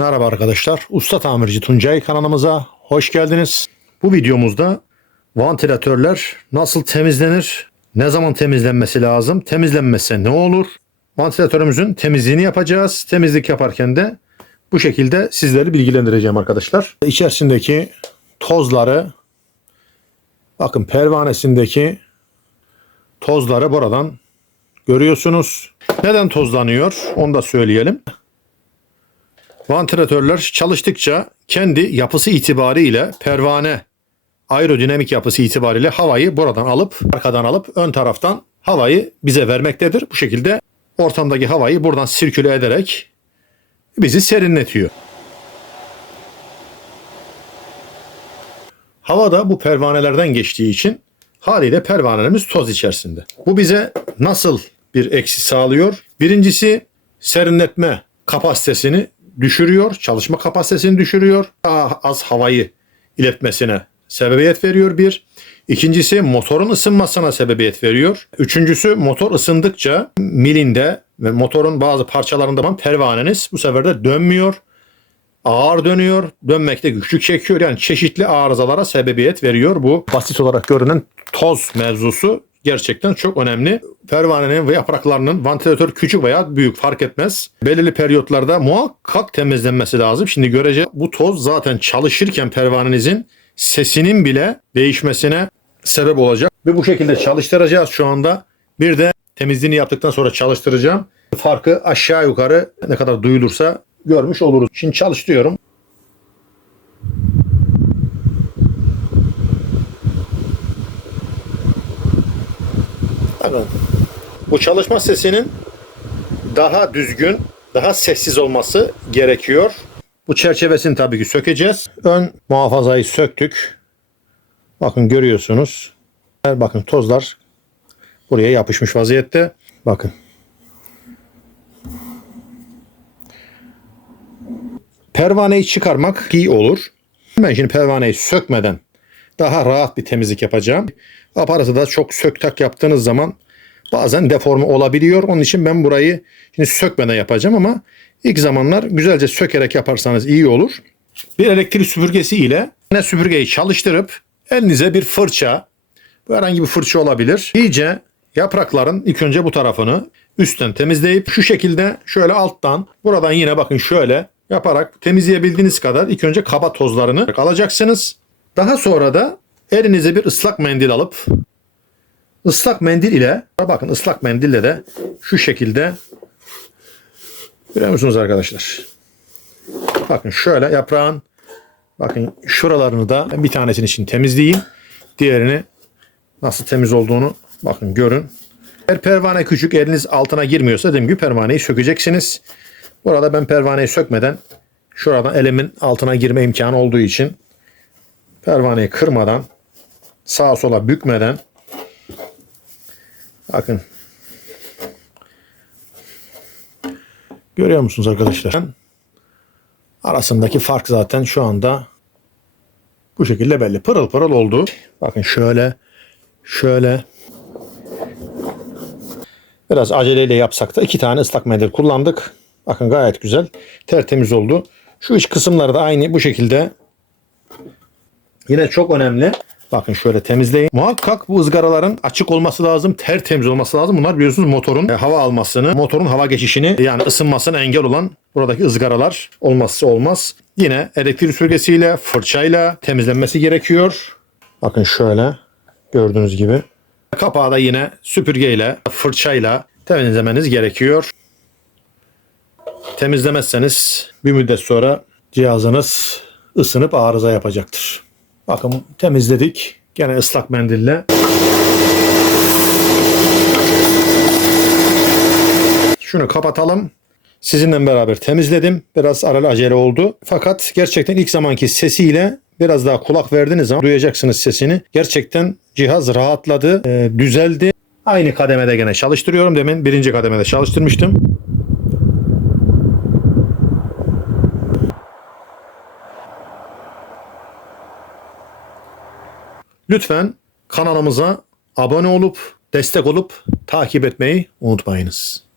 Merhaba arkadaşlar. Usta Tamirci Tuncay kanalımıza hoş geldiniz. Bu videomuzda vantilatörler nasıl temizlenir? Ne zaman temizlenmesi lazım? Temizlenmese ne olur? Vantilatörümüzün temizliğini yapacağız. Temizlik yaparken de bu şekilde sizleri bilgilendireceğim arkadaşlar. İçerisindeki tozları bakın pervanesindeki tozları buradan görüyorsunuz. Neden tozlanıyor? Onu da söyleyelim. Vantilatörler çalıştıkça kendi yapısı itibariyle pervane aerodinamik yapısı itibariyle havayı buradan alıp arkadan alıp ön taraftan havayı bize vermektedir. Bu şekilde ortamdaki havayı buradan sirküle ederek bizi serinletiyor. Hava da bu pervanelerden geçtiği için haliyle pervanelerimiz toz içerisinde. Bu bize nasıl bir eksi sağlıyor? Birincisi serinletme kapasitesini düşürüyor, çalışma kapasitesini düşürüyor. Daha az havayı iletmesine sebebiyet veriyor bir. İkincisi motorun ısınmasına sebebiyet veriyor. Üçüncüsü motor ısındıkça milinde ve motorun bazı parçalarında pervaneniz bu sefer de dönmüyor. Ağır dönüyor, dönmekte güçlük çekiyor. Yani çeşitli arızalara sebebiyet veriyor. Bu basit olarak görünen toz mevzusu gerçekten çok önemli. Pervanenin ve yapraklarının vantilatör küçük veya büyük fark etmez. Belirli periyotlarda muhakkak temizlenmesi lazım. Şimdi görece bu toz zaten çalışırken pervanenizin sesinin bile değişmesine sebep olacak. Ve bu şekilde çalıştıracağız şu anda. Bir de temizliğini yaptıktan sonra çalıştıracağım. Farkı aşağı yukarı ne kadar duyulursa görmüş oluruz. Şimdi çalıştırıyorum. Bakın bu çalışma sesinin daha düzgün, daha sessiz olması gerekiyor. Bu çerçevesini tabii ki sökeceğiz. Ön muhafazayı söktük. Bakın görüyorsunuz. Bakın tozlar buraya yapışmış vaziyette. Bakın. Pervaneyi çıkarmak iyi olur. Ben şimdi pervaneyi sökmeden daha rahat bir temizlik yapacağım. Aparatı da çok sök tak yaptığınız zaman bazen deforme olabiliyor. Onun için ben burayı şimdi sökmeden yapacağım ama ilk zamanlar güzelce sökerek yaparsanız iyi olur. Bir elektrik süpürgesi ile yine süpürgeyi çalıştırıp elinize bir fırça, bu herhangi bir fırça olabilir. İyice yaprakların ilk önce bu tarafını üstten temizleyip şu şekilde şöyle alttan buradan yine bakın şöyle yaparak temizleyebildiğiniz kadar ilk önce kaba tozlarını alacaksınız. Daha sonra da elinize bir ıslak mendil alıp ıslak mendil ile bakın ıslak mendille de şu şekilde görüyor musunuz arkadaşlar? Bakın şöyle yaprağın bakın şuralarını da bir tanesini için temizleyeyim. Diğerini nasıl temiz olduğunu bakın görün. Eğer pervane küçük eliniz altına girmiyorsa dediğim gibi pervaneyi sökeceksiniz. Burada ben pervaneyi sökmeden şuradan elimin altına girme imkanı olduğu için pervaneyi kırmadan sağa sola bükmeden bakın görüyor musunuz arkadaşlar? Arasındaki fark zaten şu anda bu şekilde belli. Pırıl pırıl oldu. Bakın şöyle şöyle biraz aceleyle yapsak da iki tane ıslak mendil kullandık. Bakın gayet güzel. Tertemiz oldu. Şu iç kısımları da aynı bu şekilde Yine çok önemli. Bakın şöyle temizleyin. Muhakkak bu ızgaraların açık olması lazım, tertemiz olması lazım. Bunlar biliyorsunuz motorun e, hava almasını, motorun hava geçişini yani ısınmasına engel olan buradaki ızgaralar olmazsa olmaz. Yine elektrik süpürgesiyle, fırçayla temizlenmesi gerekiyor. Bakın şöyle gördüğünüz gibi. Kapağı da yine süpürgeyle, fırçayla temizlemeniz gerekiyor. Temizlemezseniz bir müddet sonra cihazınız ısınıp arıza yapacaktır. Bakın temizledik. Gene ıslak mendille. Şunu kapatalım. Sizinle beraber temizledim. Biraz aralı acele oldu. Fakat gerçekten ilk zamanki sesiyle biraz daha kulak verdiğiniz zaman duyacaksınız sesini. Gerçekten cihaz rahatladı, e, düzeldi. Aynı kademede gene çalıştırıyorum. Demin birinci kademede çalıştırmıştım. Lütfen kanalımıza abone olup destek olup takip etmeyi unutmayınız.